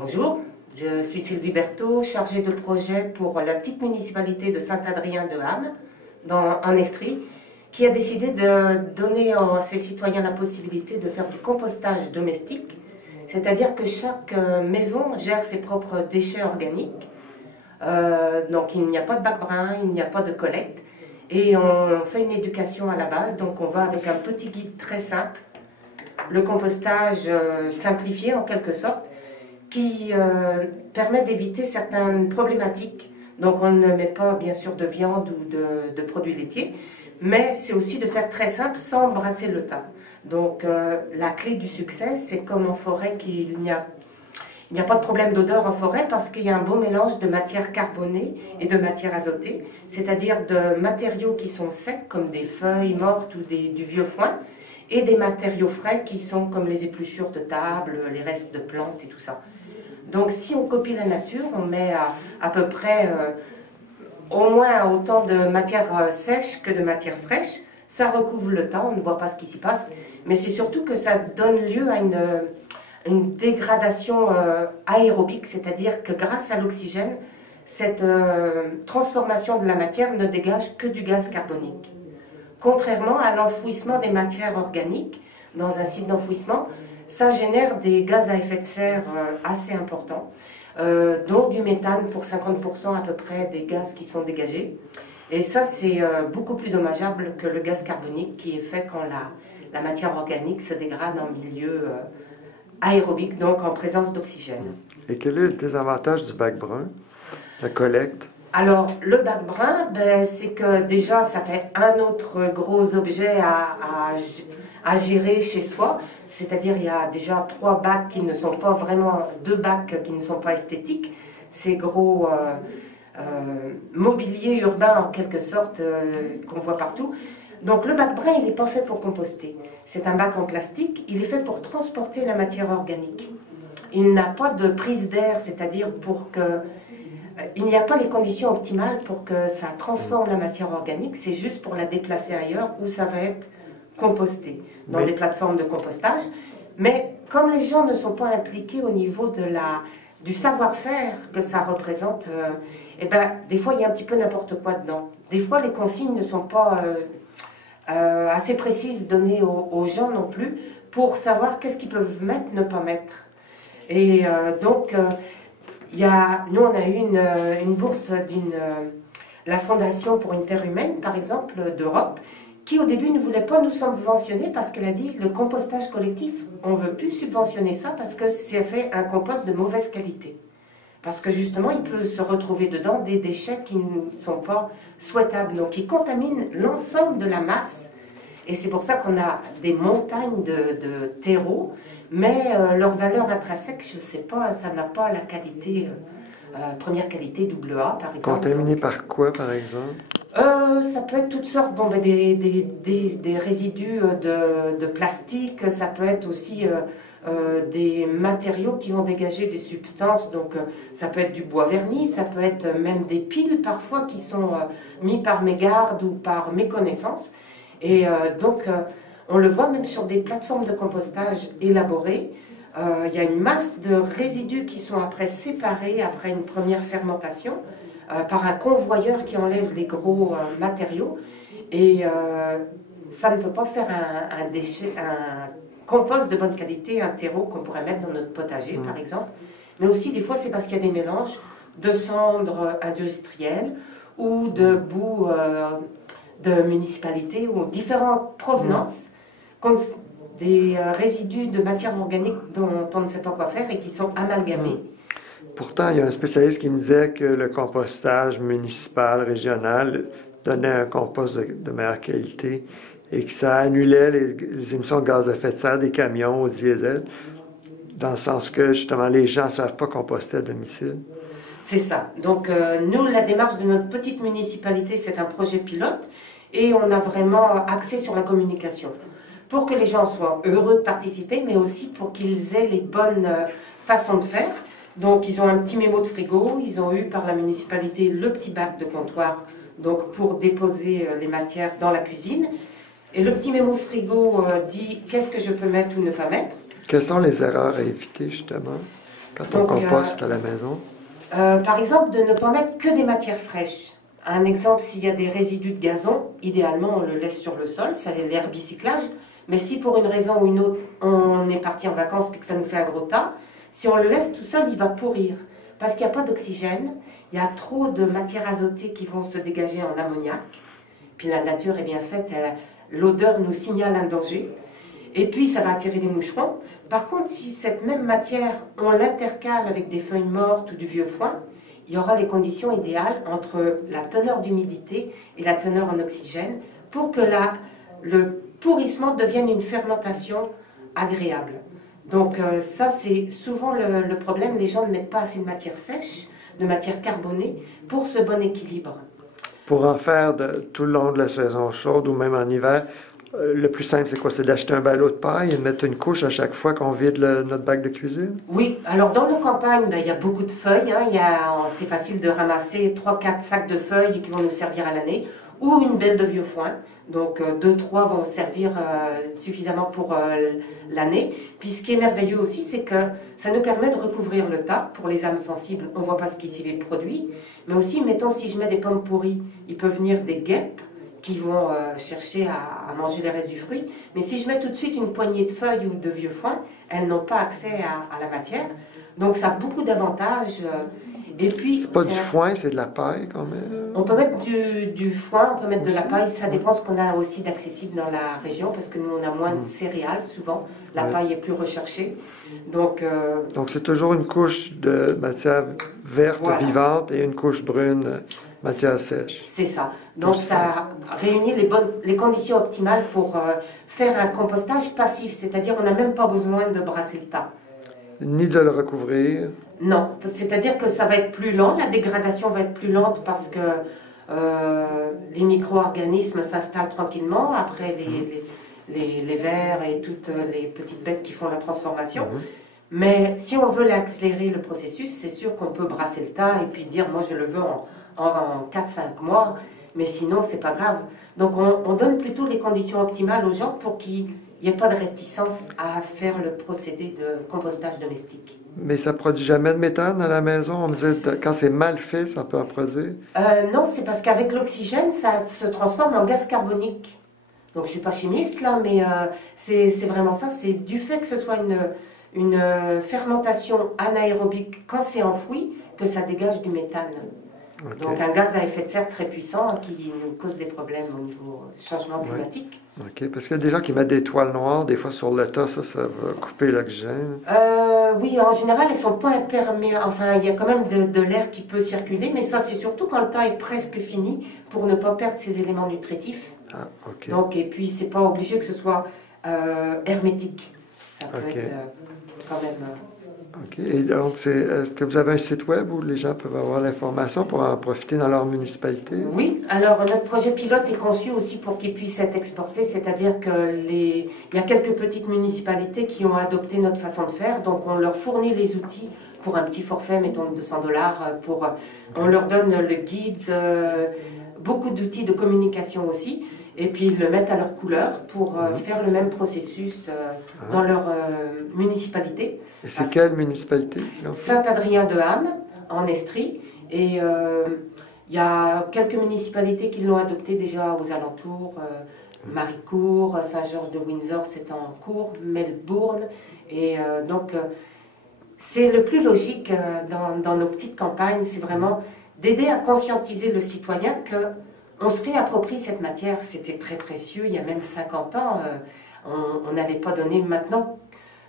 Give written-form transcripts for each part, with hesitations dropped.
Bonjour, je suis Sylvie Berthaud, chargée de projet pour la petite municipalité de Saint-Adrien-de-Ham, en Estrie, qui a décidé de donner à ses citoyens la possibilité de faire du compostage domestique, c'est-à-dire que chaque maison gère ses propres déchets organiques. Donc il n'y a pas de bac brun, il n'y a pas de collecte, et on fait une éducation à la base, donc on va avec un petit guide très simple, le compostage simplifié en quelque sorte, qui permet d'éviter certaines problématiques. Donc on ne met pas bien sûr de viande ou de produits laitiers, mais c'est aussi de faire très simple sans brasser le tas. Donc la clé du succès, c'est comme en forêt qu'il n'y a pas de problème d'odeur en forêt parce qu'il y a un beau mélange de matières carbonées et de matières azotées, c'est-à-dire de matériaux qui sont secs comme des feuilles mortes ou du vieux foin, et des matériaux frais qui sont comme les épluchures de table, les restes de plantes et tout ça. Donc si on copie la nature, on met à peu près au moins autant de matière sèche que de matière fraîche. Ça recouvre le temps, on ne voit pas ce qui s'y passe, mais c'est surtout que ça donne lieu à une dégradation aérobique, c'est-à-dire que grâce à l'oxygène, cette transformation de la matière ne dégage que du gaz carbonique. Contrairement à l'enfouissement des matières organiques, dans un site d'enfouissement, ça génère des gaz à effet de serre assez importants, dont du méthane pour 50% à peu près des gaz qui sont dégagés. Et ça, c'est beaucoup plus dommageable que le gaz carbonique qui est fait quand la matière organique se dégrade en milieu aérobique, donc en présence d'oxygène. Et quel est le désavantage du bac brun, la collecte? Alors, le bac brun, c'est que déjà, ça fait un autre gros objet à gérer chez soi. C'est-à-dire, il y a déjà 3 bacs qui ne sont pas vraiment, 2 bacs qui ne sont pas esthétiques. Ces gros mobilier urbain, en quelque sorte, qu'on voit partout. Donc, le bac brun, il n'est pas fait pour composter. C'est un bac en plastique, il est fait pour transporter la matière organique. Il n'a pas de prise d'air, c'est-à-dire pour que... Il n'y a pas les conditions optimales pour que ça transforme la matière organique, c'est juste pour la déplacer ailleurs où ça va être composté, dans des plateformes de compostage. Mais comme les gens ne sont pas impliqués au niveau du savoir-faire que ça représente, des fois il y a un petit peu n'importe quoi dedans. Des fois les consignes ne sont pas assez précises données aux gens non plus pour savoir qu'est-ce qu'ils peuvent mettre, ne pas mettre. Et donc... nous, on a eu une bourse la Fondation pour une Terre Humaine, par exemple, d'Europe, qui au début ne voulait pas nous subventionner parce qu'elle a dit le compostage collectif, on ne veut plus subventionner ça parce que c'est fait un compost de mauvaise qualité. Parce que justement, il peut se retrouver dedans des déchets qui ne sont pas souhaitables, donc qui contaminent l'ensemble de la masse. Et c'est pour ça qu'on a des montagnes de terreaux, mais leur valeur intrinsèque, je ne sais pas, ça n'a pas la qualité, première qualité AA, par exemple. Contaminé par quoi, par exemple? Ça peut être toutes sortes, des résidus de plastique, ça peut être aussi des matériaux qui vont dégager des substances, donc ça peut être du bois verni, ça peut être même des piles parfois qui sont mis par mégarde ou par méconnaissance. Et on le voit même sur des plateformes de compostage élaborées. Il y a une masse de résidus qui sont après séparés après une première fermentation par un convoyeur qui enlève les gros matériaux. Et ça ne peut pas faire un compost de bonne qualité, un terreau qu'on pourrait mettre dans notre potager, par exemple. Mais aussi, des fois, c'est parce qu'il y a des mélanges de cendres industrielles ou de boue de municipalités ou différentes provenances, comme des résidus de matière organique dont on ne sait pas quoi faire et qui sont amalgamés. Pourtant, il y a un spécialiste qui me disait que le compostage municipal, régional, donnait un compost de meilleure qualité et que ça annulait les émissions de gaz à effet de serre des camions au diesel, dans le sens que, justement, les gens ne savent pas composter à domicile. C'est ça. Donc, nous, la démarche de notre petite municipalité, c'est un projet pilote et on a vraiment axé sur la communication pour que les gens soient heureux de participer, mais aussi pour qu'ils aient les bonnes façons de faire. Donc, ils ont un petit mémo de frigo, ils ont eu par la municipalité le petit bac de comptoir donc pour déposer les matières dans la cuisine. Et le petit mémo frigo dit qu'est-ce que je peux mettre ou ne pas mettre. Quelles sont les erreurs à éviter, justement? quand on composte à la maison? Par exemple, de ne pas mettre que des matières fraîches. Un exemple, s'il y a des résidus de gazon, idéalement on le laisse sur le sol, ça c'est l'herbicyclage. Mais si pour une raison ou une autre, on est parti en vacances et que ça nous fait un gros tas, si on le laisse tout seul, il va pourrir. Parce qu'il n'y a pas d'oxygène, il y a trop de matières azotées qui vont se dégager en ammoniac. Puis la nature est bien faite, l'odeur nous signale un danger. Et puis ça va attirer des moucherons. Par contre, si cette même matière, on l'intercale avec des feuilles mortes ou du vieux foin, il y aura les conditions idéales entre la teneur d'humidité et la teneur en oxygène pour que le pourrissement devienne une fermentation agréable. Donc ça, c'est souvent le problème. Les gens ne mettent pas assez de matière sèche, de matière carbonée, pour ce bon équilibre. Pour en faire tout le long de la saison chaude ou même en hiver, le plus simple, c'est quoi? C'est d'acheter un ballot de paille et de mettre une couche à chaque fois qu'on vide notre bac de cuisine? Oui, alors dans nos campagnes, il y a beaucoup de feuilles. C'est facile de ramasser 3-4 sacs de feuilles qui vont nous servir à l'année, ou une belle de vieux foin. Donc 2-3 vont servir suffisamment pour l'année. Puis ce qui est merveilleux aussi, c'est que ça nous permet de recouvrir le tas. Pour les âmes sensibles, on ne voit pas ce qui s'y est produit. Mais aussi, mettons, si je mets des pommes pourries, il peut venir des guêpes qui vont chercher à manger les restes du fruit. Mais si je mets tout de suite une poignée de feuilles ou de vieux foin, elles n'ont pas accès à la matière. Donc ça a beaucoup d'avantages. Et puis, c'est pas du foin, c'est de la paille quand même. On peut mettre du foin, on peut mettre de la paille, ça dépend ce qu'on a aussi d'accessible dans la région, parce que nous on a moins de céréales souvent, la paille est plus recherchée. Donc c'est toujours une couche de matière verte vivante et une couche brune matière sèche. C'est ça. Donc ça réunit les conditions optimales pour faire un compostage passif, c'est-à-dire on n'a même pas besoin de brasser le tas. Ni de le recouvrir. Non, c'est-à-dire que ça va être plus lent, la dégradation va être plus lente parce que les micro-organismes s'installent tranquillement après les vers et toutes les petites bêtes qui font la transformation. Mais si on veut l'accélérer le processus, c'est sûr qu'on peut brasser le tas et puis dire moi je le veux en 4-5 mois, mais sinon c'est pas grave. Donc on donne plutôt les conditions optimales aux gens pour qu'il n'y ait pas de réticence à faire le procédé de compostage domestique. Mais ça ne produit jamais de méthane à la maison? On me disait quand c'est mal fait, ça peut en produire? Non, c'est parce qu'avec l'oxygène, ça se transforme en gaz carbonique. Donc je ne suis pas chimiste là, mais c'est vraiment ça. C'est du fait que ce soit une fermentation anaérobique quand c'est enfoui que ça dégage du méthane. Okay. Donc un gaz à effet de serre très puissant qui nous cause des problèmes au niveau changement climatique. OK, parce qu'il y a des gens qui mettent des toiles noires, des fois sur le tas, ça va couper l'oxygène. Oui, en général, elles ne sont pas imperméables. Enfin, il y a quand même de l'air qui peut circuler, mais ça, c'est surtout quand le tas est presque fini pour ne pas perdre ses éléments nutritifs. Ah, OK. Donc, et puis, c'est pas obligé que ce soit hermétique. Ça peut être quand même... OK. Et donc, est-ce que vous avez un site web où les gens peuvent avoir l'information pour en profiter dans leur municipalité? Oui. Alors, notre projet pilote est conçu aussi pour qu'il puisse être exporté, c'est-à-dire qu'il y a quelques petites municipalités qui ont adopté notre façon de faire. Donc, on leur fournit les outils pour un petit forfait, mettons $200. On leur donne le guide, beaucoup d'outils de communication aussi. Et puis ils le mettent à leur couleur pour faire le même processus dans leur municipalité. Et c'est quelle municipalité? Saint-Adrien-de-Ham, en Estrie. Et il y a quelques municipalités qui l'ont adopté déjà aux alentours. Maricourt, Saint-Georges-de-Windsor, c'est en cours, Melbourne. Et donc c'est le plus logique dans nos petites campagnes, c'est vraiment d'aider à conscientiser le citoyen que on se réapproprie cette matière, c'était très précieux, il y a même 50 ans, on n'allait pas donner maintenant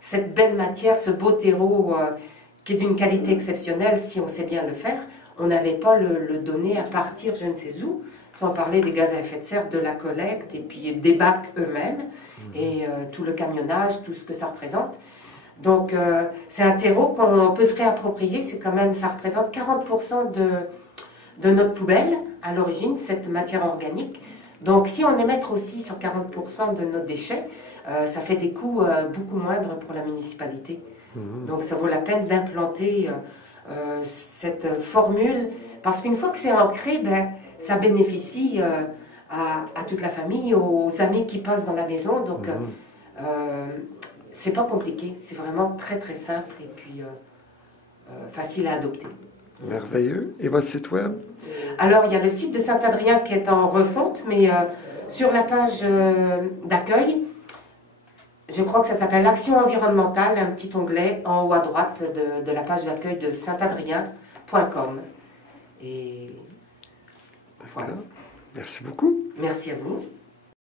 cette belle matière, ce beau terreau qui est d'une qualité exceptionnelle, si on sait bien le faire, on n'allait pas le donner à partir je ne sais où, sans parler des gaz à effet de serre, de la collecte, et puis des bacs eux-mêmes, et tout le camionnage, tout ce que ça représente. Donc c'est un terreau qu'on peut se réapproprier, c'est quand même, ça représente 40% de notre poubelle, à l'origine, cette matière organique. Donc si on émettre aussi sur 40% de nos déchets, ça fait des coûts beaucoup moindres pour la municipalité. Donc ça vaut la peine d'implanter cette formule, parce qu'une fois que c'est ancré, ça bénéficie à toute la famille, aux amis qui passent dans la maison. Donc c'est pas compliqué, c'est vraiment très très simple. Et puis facile à adopter. Merveilleux. Et votre site web? Alors, il y a le site de Saint-Adrien qui est en refonte, mais sur la page d'accueil, je crois que ça s'appelle Action environnementale, un petit onglet en haut à droite de la page d'accueil de saintadrien.com. Et voilà. Merci beaucoup. Merci à vous.